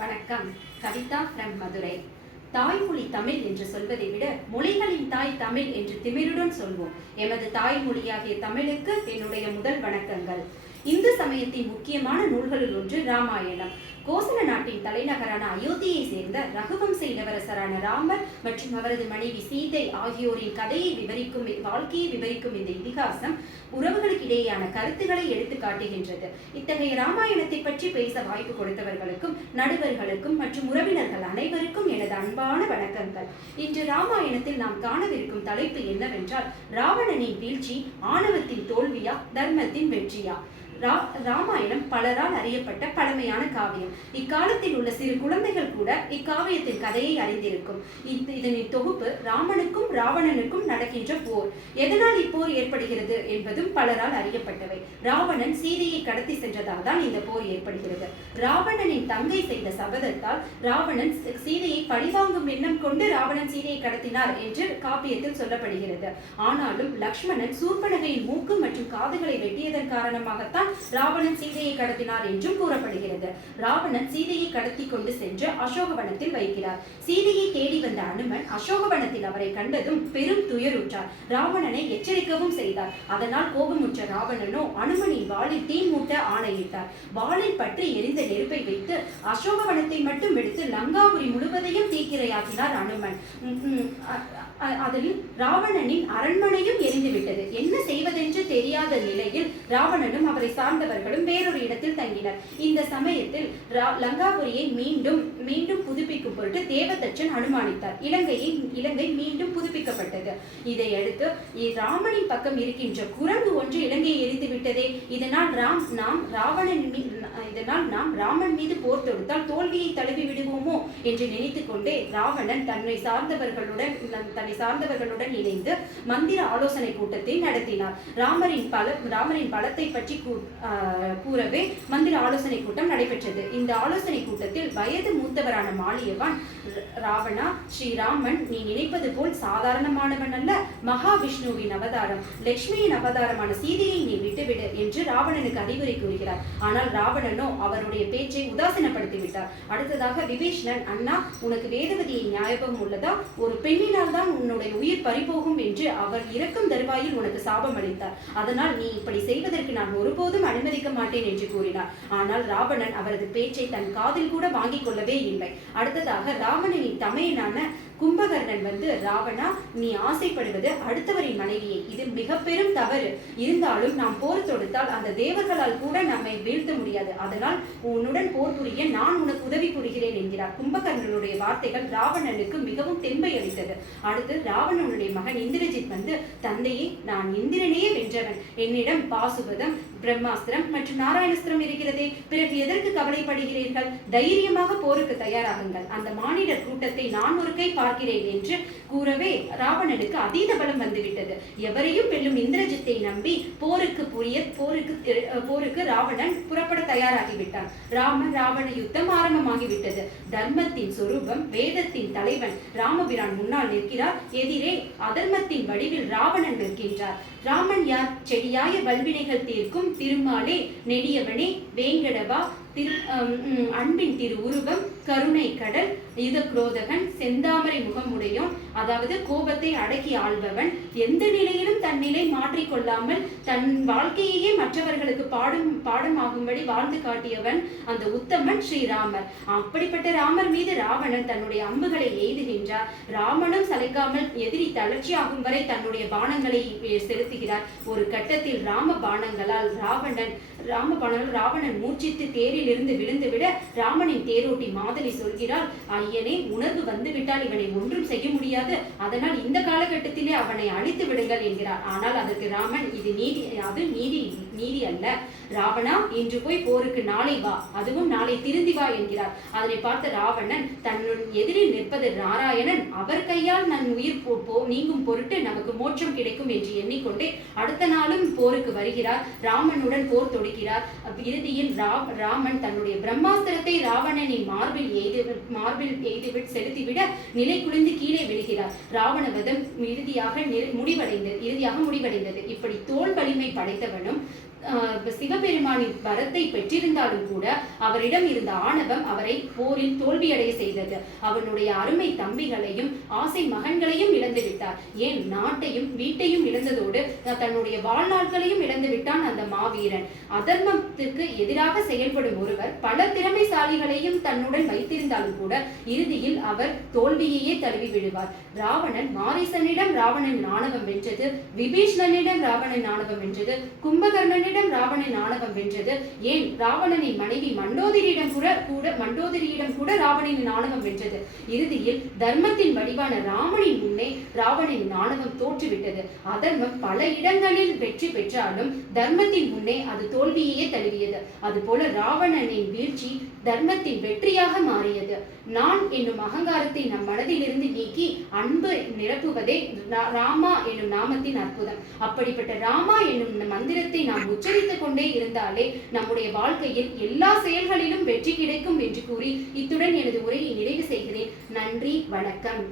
வணக்கம். கவிதா ஃப்ரம் மதுரை. தாய்மொழி தமிழ் என்று சொல்வதை விட மொழிகளின் தாய் தமிழ் என்று திமிருடன் சொல்வோம். எமது தாய்மொழியாகிய தமிழுக்கு என்னுடைய முதல் வணக்கங்கள். இந்து சமயத்தின் முக்கியமான நூல்களில் ஒன்று ராமாயணம். கோசல நாட்டின் தலைநகரான அயோத்தியை சேர்ந்த ரகுவம்ச இளவரசரான ராமர் மற்றும் அவரது மனைவி சீதை ஆகியோரின் கதையை வாழ்க்கையை விவரிக்கும் இந்த இதிகாசம் உறவுகளுக்கு இடையேயான கருத்துக்களை எடுத்து காட்டுகின்றது. இத்தகைய ராமாயணத்தை பற்றி பேச வாய்ப்பு கொடுத்தவர்களுக்கும் நடுவர்களுக்கும் மற்றும் உறவினர்கள் அனைவருக்கும் எனது அன்பான வணக்கங்கள். இன்று ராமாயணத்தில் நாம் காணவிருக்கும் தலைப்பு என்னவென்றால், ராவணனின் வீழ்ச்சி ஆணவத்தின் தோல்வியா தர்மத்தின் வெற்றியா? ராமாயணம் பலரால் அறியப்பட்ட பழமையான காவியம். இக்காலத்தில் உள்ள சிறு குழந்தைகள் கூட இக்காவியத்தின் கதையை அறிந்திருக்கும். இதனின் தொகுப்பு ராமனுக்கும் ராவணனுக்கும் நடக்கின்ற போர். எதனால் இப்போர் ஏற்படுகிறது என்பதும் பலரால் அறியப்பட்டவை. ராவணன் சீதையை கடத்தி சென்றதால் தான் இந்த போர் ஏற்படுகிறது. ராவணனின் தங்கை செய்த சபதத்தால் ராவணன் சீதையை பழிவாங்கும் எண்ணம் கொண்டு ராவணன் சீதையை கடத்தினார் என்று காப்பியத்தில் சொல்லப்படுகிறது. ஆனாலும் லக்ஷ்மணன் சூர்பனகையின் மூக்கு மற்றும் காதுகளை வெட்டியதன் காரணமாகத்தான் ராவணன் சீதையை கடத்தினார் என்றும் கூறப்படுகிறது. ராவணன் சீதையை கடத்தி கொண்டு சென்று அசோகவனத்தில் வைக்கிறார். சீதையை தேடி வந்த அனுமன் அசோகவனத்தில் அவரை கண்டதும் பெரும் துயருற்றார். ராவணனை எச்சரிக்கவும் செய்தார். அதனால் கோபமுற்ற ராவணனோ அனுமனின் வாளில் தீ மூட்ட ஆணையிட்டார். வாளில் பற்றி எரிந்த நெருப்பை வைத்து அசோகவனத்தை மட்டும் எடுத்து லங்காபுரி முழுவதையும் தீக்கிரையாக்கினார் அனுமன். அதில் ராவணனின் அரண்மனையும் எரிந்துவிட்டது. என்ன செய்வதென்று தெரியாத நிலையில் ராவணனும் அவரை சார்ந்தவர்களும் வேறொரு இடத்தில் தங்கினர். இந்த சமயத்தில் லங்காபுரியை மீண்டும் புதுப்பிக்கும் பொருட்டு தேவதச்சன் அனுமானித்தார். இலங்கை மீண்டும் புதுப்பிக்கப்பட்டது. இதையடுத்து ராமனின் பக்கம் இருக்கின்ற குரங்கு ஒன்று இலங்கையை எரிந்து விட்டதே, இதனால் நாம் ராமன் மீது போர் தொடுத்தால் தோல்வியை தழுவி விடுவோமோ என்று நினைத்து கொண்டே ராவணன் தன்னை சார்ந்தவர்களுடன் இணைந்து மந்திர ஆலோசனை கூட்டத்தை நடத்தினார். ராமரின் பலத்தை பற்றி கூறவே மந்திர ஆலோசனை கூட்டம் நடைபெற்றது. இந்த ஆலோசனை கூட்டத்தில் வயது மூத்தவரான மாலியவான், ராவணா, ஸ்ரீராமன் நீ நினைப்பது போல் சாதாரணமானவன் அல்ல, மகாவிஷ்ணுவின் அவதாரம், லட்சுமியின் அவதாரமான சீதையை நீ விட்டுவிடு என்று ராவணனுக்கு அறிவுரை கூறுகிறார். ஆனால் ராவணனோ அவருடைய பேச்சை உதாசீனப்படுத்திவிட்டார். அடுத்ததாக விபீஷணன், அண்ணா உனக்கு வேதவதியை ஞாபகம் உள்ளதா? ஒரு பெண்ணினால் தான் உன்னுடைய உயிர் பறிபோகும் என்று அவர் இறக்கும் தருவாயில் உனக்கு சாபம் அளித்தார். அதனால் நீ இப்படி செய்வதற்கு நான் ஒருபோதும் அனுமதிக்க மாட்டேன் என்று கூறினார். ஆனால் ராவணன் அவரது பேச்சை தன் காதில் கூட வாங்கிக் கொள்ளவே இல்லை. அடுத்ததாக ராவணனின் தமையனான கும்பகர்ணன் வந்து, ராவணா நீ ஆசைப்படுவது அடுத்தவரின் மனைவியை, இது மிக பெரும் தவறு. இருந்தாலும் நாம் போர் தொடுத்தால் அந்த தேவர்களால் கூட நம்மை வீழ்த்த முடியாது. அதனால் உன்னுடன் போர் புரிய நான் உனக்கு உதவி புரிகிறேன் என்கிறார். கும்பகர்ணனுடைய வார்த்தைகள் ராவணனுக்கு மிகவும் தெம்பை அளித்தது. அடுத்து ராவணனுடைய மகன் இந்திரஜித் வந்து, தந்தையே நான் இந்திரனையே வென்றவன், என்னிடம் பாசுபதம், பிரம்மாஸ்திரம் மற்றும் நாராயணஸ்திரம் இருக்கிறதே, பிறகு எதற்கு கவலைப்படுகிறீர்கள்? தைரியமாக போருக்கு தயாராகுங்கள், அந்த மானிடர் கூட்டத்தை நான் ஒரு கை பார்க்கிறேன் என்று கூறவே ராவணனுக்கு அதீத பலம் வந்துவிட்டது. எவரையும் வெல்லும் இந்திரஜித்தை நம்பி போருக்கு ராவணன் புறப்பட தயாராகிவிட்டான். ராவண யுத்தம் ஆரம்பமாகிவிட்டது. தர்மத்தின் சொரூபம், வேதத்தின் தலைவன் ராமபிரான் முன்னால் நிற்கிறார். எதிரே அதர்மத்தின் வடிவில் ராவணன் நிற்கின்றார். ராமன் யார்? செடியாய வல்வினைகள் தீர்க்கும் திருமாலே, நெடியவனே, வேங்கடவா, அன்பின் திரு உருவம், கருணை கடல், யுதக்ரோதகன், செந்தாமரை முகமுடையோன், அதாவது கோபத்தை அடக்கி ஆள்பவன், எந்த நிலையிலும் தன் நிலை மாற்றிக்கொள்ளாமல் தன் வாழ்க்கையே மற்றவர்களுக்கு பாடமாகும்படி வாழ்ந்து காட்டியவன் அந்த உத்தமன் ஸ்ரீராமர். அப்படிப்பட்ட ராமர் மீது ராவணன் தன்னுடைய அம்புகளை எய்துகின்றார். ராமனும் சளைக்காமல் எதிரி தளர்ச்சி ஆகும் வரை தன்னுடைய பானங்களை செலுத்துகிறார். ஒரு கட்டத்தில் ராவணன் மூர்ச்சித்து தேரில் இருந்து விழுந்துவிட ராமனின் தேரோட்டி மாதலி சொல்கிறார், ஐயனே உணர்வு வந்துவிட்டால் இவனை ஒன்றும் செய்ய முடியாது, அதனால் இந்த காலகட்டத்திலே அவனை அழித்து விடுங்கள் என்கிறார். ஆனால் அதற்கு ராமன், இது நீதி அல்ல, ராவணா இன்று போய் போருக்கு நாளை வா, அதுவும் நாளை திருந்தி வா என்கிறார். அதனை பார்த்த ராவணன், தன்னுடன் எதிரில் நிற்பது நாராயணன், அவர் கையால் நன் உயிர் நீங்கும் பொருட்டு நமக்கு மோட்சம் கிடைக்கும் என்று எண்ணிக்கொண்டே அடுத்த நாளும் போருக்கு வருகிறார். ராமனுடன் போர் தொடுக்கிறார். இறுதியில் ராமன் தன்னுடைய பிரம்மாஸ்திரத்தை ராவணனின் மார்பில் எய்துவிட்டு செலுத்திவிட நிலை குளிர்ந்து கீழே விழுகிறார். ராவணவதம் இறுதியாக முடிவடைந்தது. இப்படி தோல் வலிமை படைத்தவனும் சிவபெருமானின் வரத்தை பெற்றிருந்தாலும் கூட அவரிடம் இருந்த ஆணவம் அவரை போரில் தோல்வியடைய செய்தது. அவனுடைய அருமை தம்பிகளையும் ஆசை மகன்களையும் இழந்து விட்டார். ஏன் நாட்டையும் வீட்டையும் இழந்ததோடு தன்னுடைய வாழ்நாட்களையும் இழந்து விட்டான் அந்த மாவீரன். அதர்மத்திற்கு எதிராக செயல்படும் ஒருவர் பல திறமைசாலிகளையும் தன்னுடன் வைத்திருந்தாலும் கூட இறுதியில் அவர் தோல்வியையே தழுவி விடுவார். ராவணன் மாரீசனிடம் ராவணன் ஆணவம் வென்றது, விபீஷ்ணனிடம் ராவணன் ஆணவம் வென்றது, கும்பகர்ணனிடம் ராவணன் ஆணவம் வென்றது. ஏன் ராவணனின் மனைவி மண்டோதரியிடம் கூட ராவணனின் ஆணவம் வென்றது. இறுதியில் தர்மத்தின் வடிவான ராமனின் முன்னே ராவணனின் ஆணவம் தோற்றுவிட்டது. அதர்மம் பல இடங்களில் வெற்றி பெற்றாலும் தர்மத்தின் முன்னே அது தோல்வியையே தழுவியது. அதுபோல ராவணனின் வீழ்ச்சி தர்மத்தின் வெற்றியாக மாறியது. நான் என்னும் அகங்காரத்தை நம் மனதிலிருந்து நீக்கி அன்பு நிரப்புவதே ராமா என்னும் நாமத்தின் அற்புதம். அப்படிப்பட்ட ராமா என்னும் மந்திரத்தை நாம் உச்சரித்துக் கொண்டே இருந்தாலே நம்முடைய வாழ்க்கையில் எல்லா செயல்களிலும் வெற்றி கிடைக்கும் என்று கூறி இத்துடன் எனது உரையை நிறைவு செய்கிறேன். நன்றி, வணக்கம்.